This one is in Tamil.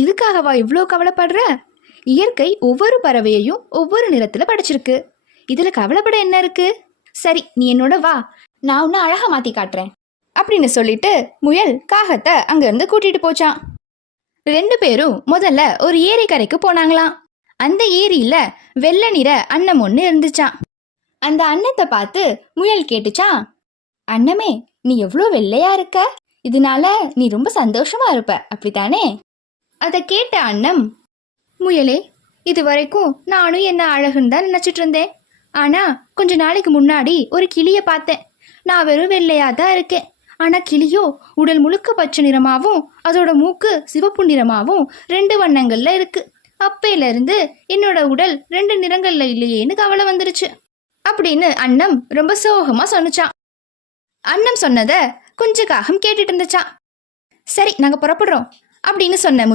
இதுக்காகவா இவ்வளோ கவலைப்படுற? இயற்கை ஒவ்வொரு பறவையையும் ஒவ்வொரு நிறத்தில் படைச்சிருக்கு. இதில் கவலைப்பட என்ன இருக்கு? சரி நீ என்னோட வா. நான் உன்னை அழகாக மாற்றி காட்டுறேன். அப்படின்னு சொல்லிட்டு முயல் காகத்தை அங்கேருந்து கூட்டிட்டு போச்சான். ரெண்டு பேரும் முதல்ல ஒரு ஏரிக்கரைக்கு போனாங்களாம். அந்த ஏரியில வெள்ளை நிற அன்னம் ஒன்று இருந்துச்சான் அந்த அன்னத்தை பார்த்து முயல் கேட்டுச்சான் அன்னமே நீ எவ்வளோ வெள்ளையா இருக்க? இதனால நீ ரொம்ப சந்தோஷமா இருப்ப. அப்படித்தானே? அதை கேட்ட அன்னம் முயலே இது வரைக்கும் நானும் என்ன அழகுன்னு தான் நினச்சிட்டு இருந்தேன். ஆனால் கொஞ்ச நாளைக்கு முன்னாடி ஒரு கிளியை பார்த்தேன். நான் வெறும் வெள்ளையாக தான் இருக்கேன். ஆனால் கிளியோ உடல் முழுக்க பச்சை நிறமாகவும் அதோட மூக்கு சிவப்பு நிறமாவும் ரெண்டு வண்ணங்களில் இருக்கு. அப்பையிலேருந்து என்னோட உடல் ரெண்டு நிறங்கள்ல இல்லையேன்னு கவலை வந்துருச்சு. அப்படின்னு அன்னம் ரொம்ப சோகமாக சொன்னிச்சான் அன்னம் சொன்னதை குஞ்சுக்காகம் கேட்டுட்டு இருந்துச்சான் சரி நாங்கள் புறப்படுறோம் அப்படின்னு சொன்ன